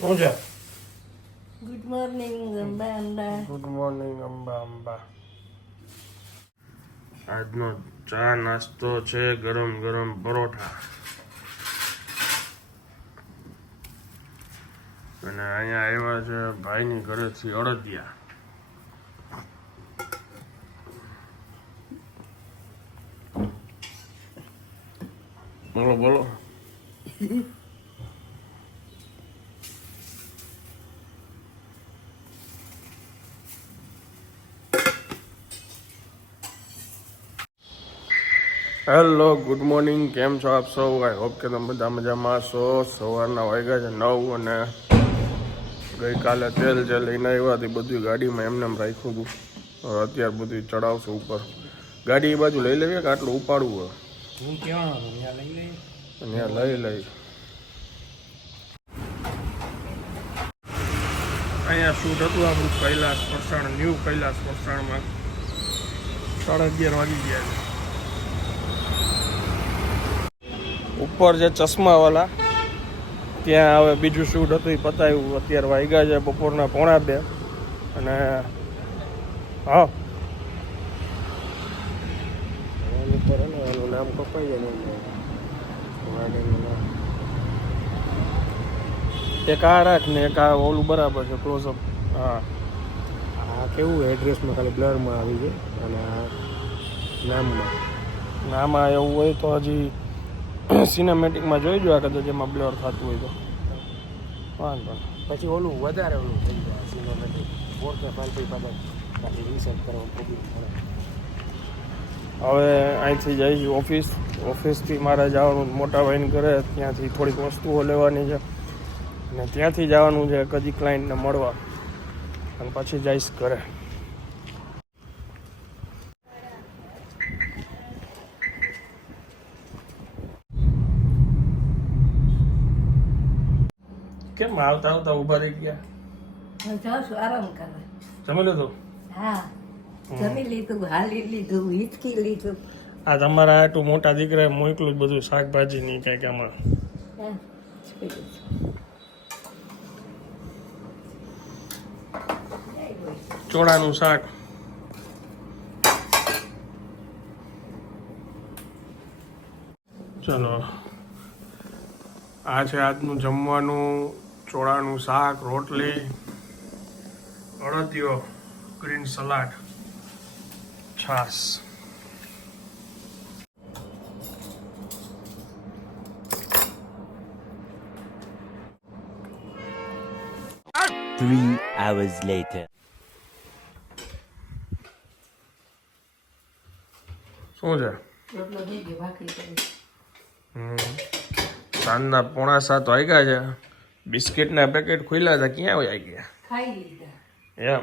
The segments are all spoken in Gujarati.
શું છે good morning Amba Amba good morning Amba Amba આજનો ચા નાસ્તો છે ગરમ ગરમ પરોઠા. અને અહીંયા આવ્યા છે ભાઈની ઘરેથી અડદિયા. બોલો બોલો. Hello good morning. કેમ છો આપ સૌ? આઈ હોપ કે તમે બધા મજામાં છો. સવારના વાગ્યા છે નવ અને ગઈકાલે તેલ જે લઈને આવ્યા હતી બધું ગાડીમાં એમને એમ રાખ્યું હતું. અત્યારે બધું ચડાવશું ઉપર. ગાડી એ બાજુ લઈ લેવી કે આટલું ઉપાડવું હોય હું ત્યાં લઈ લઈ? અહીંયા શૂટ હતું આપણું કૈલાસ ફરસાણ ન્યૂ કૈલાસ ફરસાણમાં સાડા અગિયાર વાગી ગયા છે. ઉપર જે ચશ્માવાલા ત્યાં હવે બીજું શૂટ હતું એ પતાવ્યું. અત્યારે વાગ્યા છે બપોરના પોણા બે. અને હા. એની નામ કપાઈ જાય. એક આ રાખ ને એક આ ઓલું બરાબર છે ક્લોઝઅપ હા. આ કેવું એડ્રેસમાં ખાલી બ્લરમાં આવી છે અને આ નામમાં. નામાં એવું હોય તો હજી સિનેમેટિકમાં જોઈ જો આ કદાચ એમાં બ્લર થતું હોય તો. વાંધો. પછી ઓલું વધારે ઓલું થઈ જાય સિનેમેટિક ફોર કે ફાઈવ પછી પાછા રિસર્ચ કરવાનું પ્રોબ્લેમ પડે હવે અહીંથી જઈ ઓફિસ. ઓફિસથી મારે જવાનું મોટા ભાઈને ઘરે. ત્યાંથી થોડીક વસ્તુઓ લેવાની છે. અને ત્યાંથી જવાનું છે કદી ક્લાયન્ટને મળવા. અને પછી જઈશ ઘરે. કેમ આવતા આવતા ઊભા રહી ગયા. જાઉં છું આરામ કરવા. જમી લીધું? હા. જમી લીધું હાલી લીધું હિચકી લીધું. આ તમારા આટલું મોટા દીકરાએ મોકલું જ બધું શાકભાજી ની કંઈક આમાં. ચોળાનું શાક. ચલો. આ છે આજનું જમવાનું. ચોળાનું શાક રોટલી અડદિયો ગ્રીન સલાડ છાસ Three hours later. શું છે. સાંજના પોણા સાત વાગ્યા છે બિસ્કિટના પેકેટ ખુલ્યા હતા ક્યાં વયા ગયા? ખાઈ લીધા. એમ.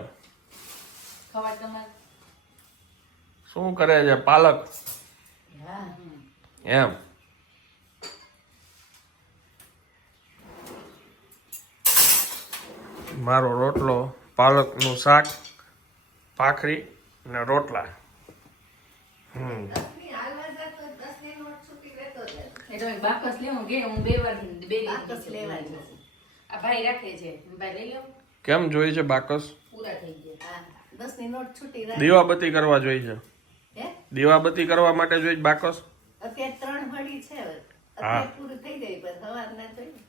ખબર તમારે? શું કરે છે પાલક? એમ. મારો રોટલો પાલકનું શાક ભાખરી અને રોટલા. હમ. બાકસ લેવું કે હું બે વાર બે બાકસ આ ભાઈ રાખે છે. ભાઈ લઈ લો. કેમ જોઈ છે બાકસ? પૂરા થઈ ગયા. હા. 10 ની નોટ છૂટી રહે. દીવાબત્તી કરવા જોઈ છે. હે? દીવાબત્તી કરવા માટે જોઈ છે બાકસ? અત્યારે ત્રણ ભડી છે હા. અત્યારે પૂરું થઈ જાય પણ સવાર ના જોઈએ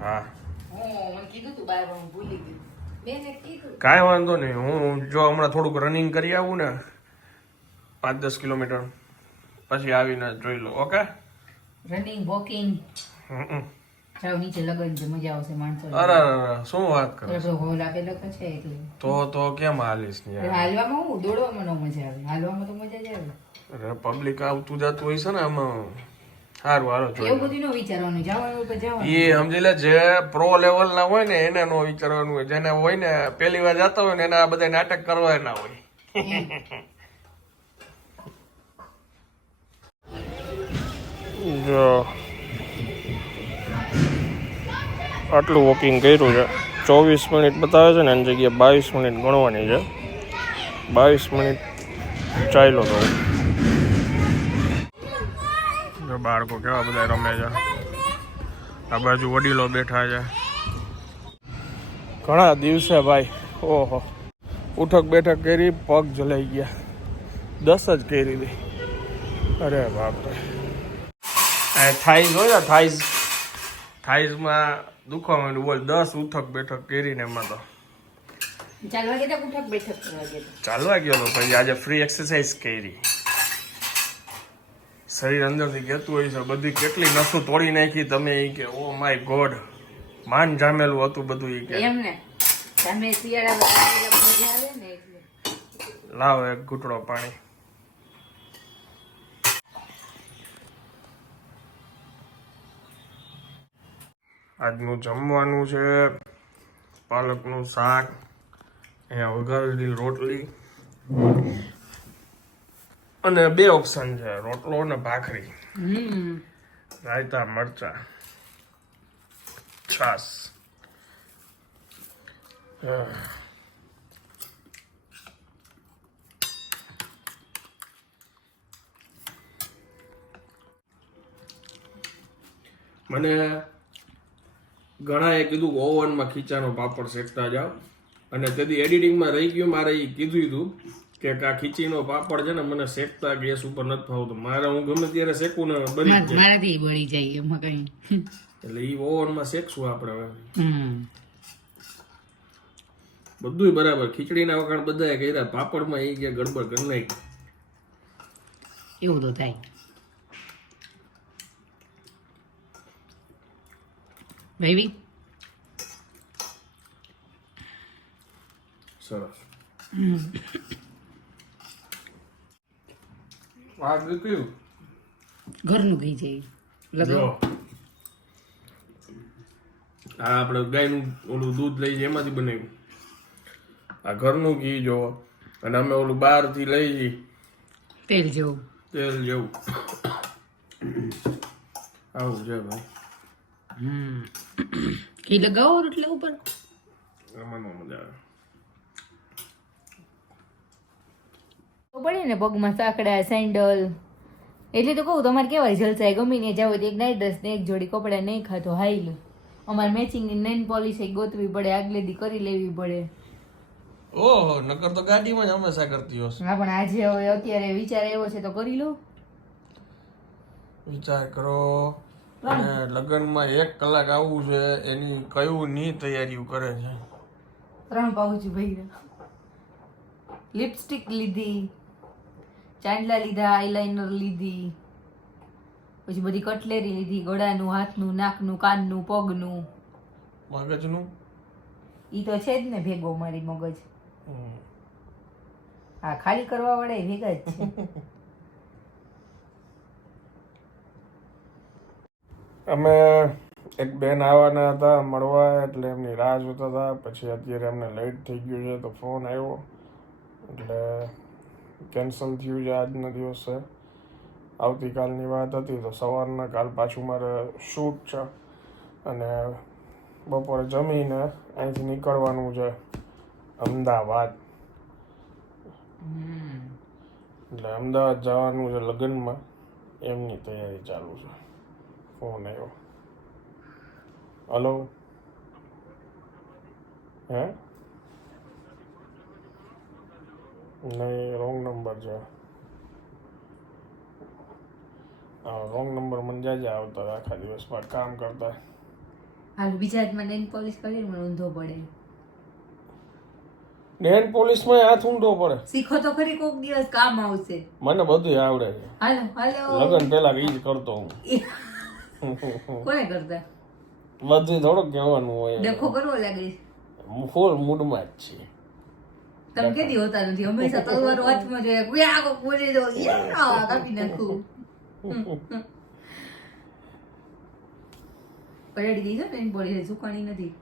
હા. હું મને કીધું તું બાર હું ભૂલી ગઈ. કીધું. કાંઈ વાંધો નહીં. હું જો હમણાં થોડુંક રનિંગ કરી આવું ને પાંચ દસ કિલોમીટર પછી આવીને જોઈ લો ઓકે? રનિંગ વોકિંગ હમ. જાવ નીચે લગન છે મજા આવશે માણસો અરે અરે અરે, શું વાત કરે થોડો હોલ આપેલો તો છે એટલે. તો તો કેમ હાલીશ ને હાલવામાં હું? દોડવામાં નો મજા આવે. હાલવામાં તો મજા જ આવે. અરે પબ્લિક આવતું જતું હોય છે ને આમાં સારું હાલો જોઈ એવું બધું નો વિચારવાનું જવાનું તો જવાનું. એ સમજી લે જે પ્રો લેવલ ના હોય ને એને નો વિચારવાનું હોય. જેને હોય ને પેલી વાર જતા હોય ને એના બધા નાટક કરવા ના હોય. જો. આટલું વોકિંગ કર્યું છે. ચોવીસ મિનિટ બતાવે છે ને એની જગ્યાએ બાવીસ મિનિટ ગણવાની છે. બાવીસ મિનિટ ચાલ્યો તો. બાળકો કેવા બધા રમે છે. આ બાજુ વડીલો બેઠા છે. ઘણા દિવસે ભાઈ, ઓહો. ઉઠક બેઠક કરી પગ જલાઈ ગયા. દસ જ કરી હતી અરે બાપરે. આ થાઈઝ હોય ને થાઈઝ થાઈઝમાં દુખવા માંડ્યું બોલ દસ ઉઠક બેઠક કરીને એમાં તો. ચાલવા ગયા ઉઠક બેઠક કરવા ગયા ચાલવા ગયો તો પછી આજે ફ્રી એક્સરસાઇઝ કરી. શરીર અંદરથી કહેતું હોય છે બધી કેટલી નસું તોડી નાખી તમે એ કે ઓ માય ગોડ માન જામેલું હતું બધું એ કે. એમ તમે શિયાળામાં આવે ને લાવ એક ઘૂંટડો પાણી. આજનું જમવાનું છે પાલકનું શાક અહીંયા વઘારેલી રોટલી અને બે ઓપ્શન છે રોટલો અને ભાખરી. રાયતા મરચા. છાસ. મને ઘણાએ કીધું ઓવનમાં ખીચાનો પાપડ શેકતા જાઓ. અને તેથી એડિટિંગમાં રહી ગયું મારે એ કીધું હતું કે આ ખીચીનો પાપડ છે ને મને શેકતા ગેસ ઉપર નથી ફાવતો. મારે હું ગમે ત્યારે શેકું ને જાય. મારાથી બળી જાય એમાં કઈ. એટલે એ ઓવનમાં શેકશું આપણે હવે. બધુંય બરાબર. ખીચડીના વખાણ બધાએ કર્યા પાપડમાં એ ગયા ગડબડ કરી નાખી એવું તો થાય. ભાઈ સરસ આ કયું ઘરનું ઘી જાય જો. આ આપણે ગાયનું ઓલું દૂધ લઈ જઈએ એમાંથી બનાવ્યું. આ ઘરનું ઘી જો અને અમે ઓલું બહારથી લઈ તેલ જેવું. તેલ જેવું. આવું છે ભાઈ. હમ. એ લગાવો એટલે ઉપર. એમાં મજા આવે. પડે ને પગમાં સાંકડા સેન્ડલ. એટલે તો કહું તમારે કેવાય જલસાય ગમી ને જાવ તો એક નાઇટ ડ્રેસ ને એક જોડી કપડા નહીં ખાતો હાઈ લો અમારે મેચિંગની નેન પોલિશ ગોતવી પડે આગલે દી કરી લેવી પડે. ઓહો નકર તો ગાડીમાં જ હંમેશા કરતી હશે. હા પણ આજે હવે અત્યારે વિચાર એવો છે તો કરી લો. વિચાર કરો. અને લગ્નમાં એક કલાક આવવું છે એની કયું ની તૈયારીઓ કરે છે? ત્રણ પાઉચ ભાઈ લિપસ્ટિક લીધી ચાંદલા લીધા આઈલાઇનર લીધી પછી બધી કટલેરી લીધી ગળાનું હાથનું નાકનું કાનનું પગનું. મગજનું? ઈ તો છે જ ને ભેગો મારી મગજ. હા ખાલી કરવા વાળા ભેગા જ છે. અમે એક બેન આવવાના હતા મળવા એટલે એમની રાહ જોતા હતા. પછી અત્યારે એમને લેટ થઈ ગયું છે તો ફોન આવ્યો. એટલે કેન્સલ થયું છે આજના દિવસે આવતીકાલની વાત હતી તો સવારના કાલ પાછું મારે શૂટ છે. અને બપોરે જમીને અહીંથી નીકળવાનું છે અમદાવાદ. એટલે અમદાવાદ જવાનું છે લગ્નમાં. એમની તૈયારી ચાલુ છે. ફોન આવ્યો હલો હે નહીં રોંગ નંબર છે હા રોંગ નંબર મને જાજે આવતા હતા આખા દિવસમાં કામ કરતા હાલ બીજા હાથમાં નેન પોલિશ કરીને મને ઊંધો પડે નેન પોલીસમાં હાથ ઊંધો પડે શીખો તો ખરી કોક દિવસ કામ આવશે મને બધું આવડે છે હાલો હાલો લગન પહેલા એ જ કરતો હું કોને કરતા? બધું થોડુંક કહેવાનું હોય ડખો કરવો લાગે. ફૂલ મૂડમાં જ છે. તમે કેદી હોતા નથી? હંમેશા તલવાર હાથમાં જોઈએ. કોઈ આગો બોલે દો યા, કાપી નાખું. પલટી ગઈ છે ને એની બોડી સુકાણી નથી.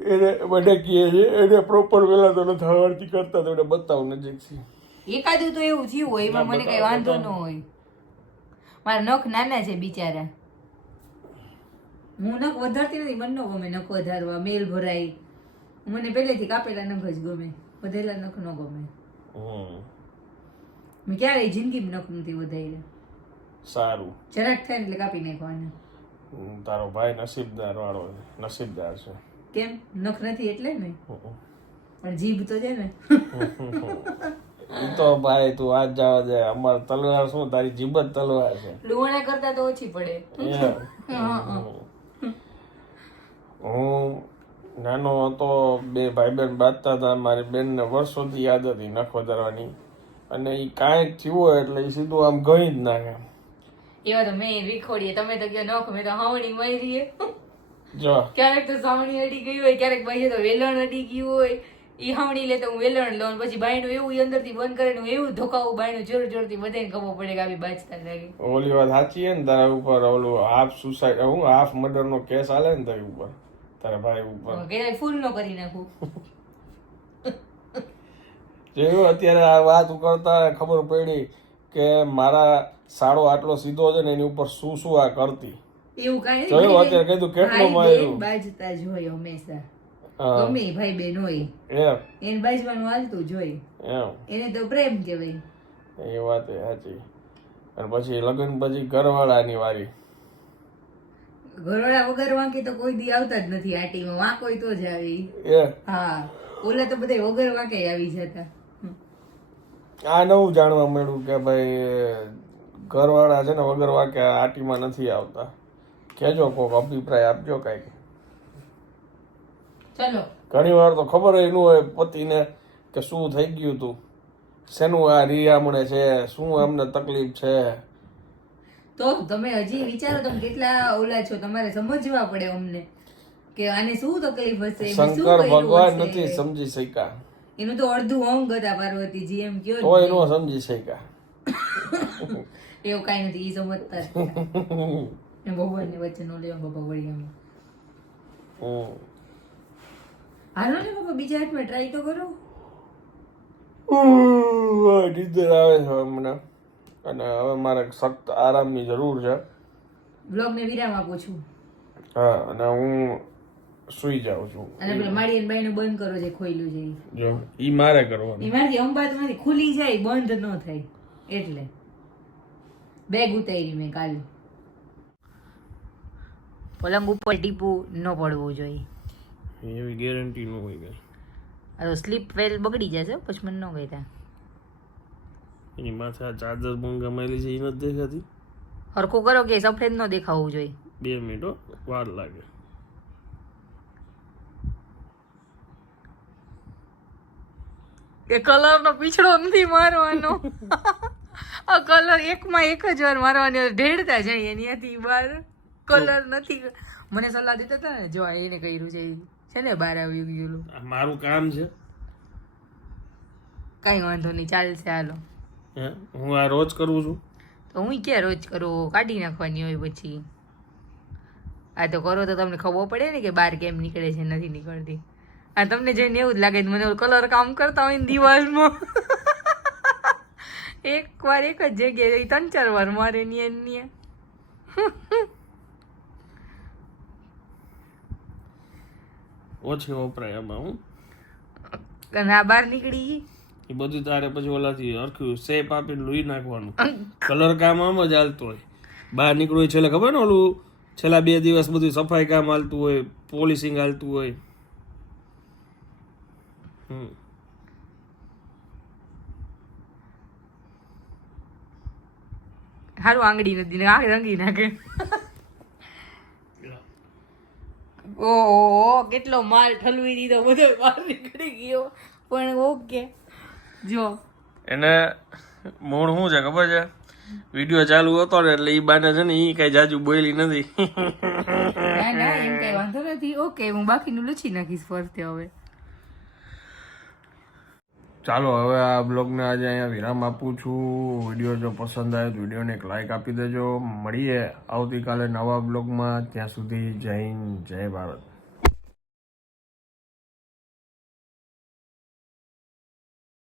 એને મને કહે છે એને પ્રોપર વેલા તો નથી આવડતી કરતા તો એને બતાવું નજીકથી. એકાદું તો એવું જીવ હોય એમાં મને કઈ વાંધો ન હોય. મારા નખ નાના છે બિચારા. હું નખ વધારતી નથી મને ન ગમે નખ વધારવા મેલ ભરાય મને પહેલેથી કાપેલા નખ જ ગમે વધેલા નખ ન ગમે. હમ. મેં ક્યારેય જિંદગીમાં નખ નથી વધાર્યા. સારું. જરાક થાય એટલે કાપી નાખવાના. તારો ભાઈ નસીબદાર વાળો નસીબદાર છે. કેમ? નખ નથી એટલે ને? પણ જીભ તો છે ને. ઈ તો ભાઈ તું આજ જવા દે. અમાર તલવાર શું? તારી જીભ જ તલવાર છે. લુવાણા કરતા તો ઓછી પડે. હું નાનો હતો બે ભાઈ બેન બાંધતા હતા. મારી બેનને વર્ષોથી યાદ હતી નખ વધારવાની અને એ કાંઈક થયું હોય એટલે એ સીધું આમ ગઈ જ નાખે. એવા તો મેં રીખોડીએ તમે તો ક્યાં નખ મેં તો હવણી મારીએ જો. ક્યારેક તો સાવણી અડી ગઈ હોય ક્યારેક ભાઈ તો વેલણ અડી ગયું હોય. ઈ હાવણી લે તો હું વેલણ લઉં પછી બાયણું એવું અંદરથી બંધ કરે હું એવું ધોકાવું બાયણું જોર જોરથી બધાને ખબર પડે કે આવી બાજતા લાગે. ઓલી વાત સાચી ને તારા ઉપર ઓલું હાફ સુસાઇડ હું હાફ મર્ડરનો કેસ આલે ને તારી ઉપર તારા ભાઈ ઉપર. કે ફૂલ નો કરી નાખું. જેવું અત્યારે આ વાત કરતા ખબર પડી કે મારા સાડો આટલો સીધો છે ને એની ઉપર શું શું આ કરતી. એવું કાંઈ જોયું અત્યારે કીધું કેટલું માર્યું. બાજતા જ હોય હંમેશા. હા, ગમે ભાઈ બેન હોય. એને બાજવાનું હાલતું જોઈ એમ. એને તો પ્રેમ કહેવાય. એ વાત એ સાચી. અને પછી લગ્ન પછી ઘરવાળાની વારી. ઘરવાળા વગર વાંકી તો કોઈ દી આવતા જ નથી આ ટીમ વાંક હોય તો જ આવી. એ. હા. ઓલા તો બધા વગર વાંકે આવી જતા. આ નવું જાણવા મળ્યું કે ભાઈ ઘરવાળા છે ને વગર વાંકે આટીમાં નથી આવતા. કેજો કોક અભિપ્રાય આપજો કાંઈક. ઘણી વાર તો ખબર ન હોય પતિને કે શું થઈ ગયું તું. શેનું આ રિયામણે છે? શું એમને તકલીફ છે? તો તમે હજી વિચારો તમે કેટલા ઓલા છો તમારે સમજવા પડે અમને કે આને શું તકલીફ હશે શંકર ભગવાન નથી સમજી શક્યા. એનું તો અડધું અંગ હતા પાર્વતીજી એમ કયો તો તોય નો સમજી શક્યા. એવું કાઈ નથી એ સમજતા ભગવાનની વચ્ચે નો લેવા બાપા વળી એમ. હાલો ને બાપા બીજા હાથમાં ટ્રાય તો કરો. નીંદર આવે છે હમણાં અને હવે મારે સખ્ત આરામની જરૂર છે. બ્લોગને વિરામ આપું છું. હા અને હું સુઈ જાઉં છું. અને પેલા માળી અને બાઈનું બંધ કરો જે ખોઈલું છે. જો ઈ મારે કરવાનું. ઈ મારી અંબાતમાંથી ખુલી જાય બંધ ન થાય. એટલે. બેગ ઉતારી મેં કાલે. પલંગ ઉપર ટીપું ન પડવું જોઈએ. એવી ગેરંટી ન હોય ભાઈ આ સ્લીપ વેલ બગડી જશે પછી મને ન કહેતા એની માથે આ ચાદર મંગાવેલી છે એ નથી દેખાતી? હરખું કરો કે સફેદ ન દેખાવું જોઈએ. બે મિનિટો વાર લાગે. એ કલર નો પીછડો નથી મારવાનો. આ કલર એકમાં એક જ વાર મારવાનો ઢેડતા એની ત્યાંથી બાર કલર નથી. મને સલાહ દેતા હતા ને જો એને કર્યું છે છે ને બહાર આવ્યું ગયેલું મારું કામ છે. કઈ વાંધો નહીં ચાલશે હાલો. હે? આ રોજ કરું છું? તો હું ક્યાં રોજ કરું? કાઢી નાખવાની હોય પછી. આ તો કરો તો તમને ખબર પડે ને કે બહાર કેમ નીકળે છે નથી નીકળતી. આ તમને જોઈને એવું જ લાગે છે મને કલર કામ કરતા હોય ને દિવાલમાં. એક વાર એક જ જગ્યાએ ત્રણ ચાર વાર મારે ની ની ઓછી વપરાય આમાં હું. આ બહાર નીકળી ગઈ? એ બધું તારે પછી ઓલાથી હરખ્યું શેપ આપીને લોહી નાખવાનું. કલર કામ આમ જ હાલતું હોય. બહાર નીકળ્યું છેલ્લે ખબર ને ઓલું? છેલ્લા બે દિવસ બધું સફાઈ કામ હાલતું હોય પોલિશિંગ હાલતું હોય. હમ. સારું આંગળી નથી ને આંખ રંગી નાખે. ઓહો કેટલો માલ ઠલવી દીધો બધો બહાર નીકળી ગયો. પણ ઓકે. જો. એને મૂળ શું છે ખબર છે? વીડિયો ચાલુ હતો ને એટલે ઈ બાને છે ને ઈ કઈ જાજુ બોલી નથી. ના ના એમ કઈ વાંધો નથી. ઓકે હું બાકીનું લૂછી નાખીશ ફરતે હવે. ચાલો, હવે આ બ્લોગને આજે અહીંયા વિરામ આપું છું. વીડિયો જો પસંદ આવે તો વિડીયોને એક લાઈક આપી દેજો. મળીએ આવતીકાલે નવા બ્લોગમાં. ત્યાં સુધી જય હિન્દ, જય ભારત.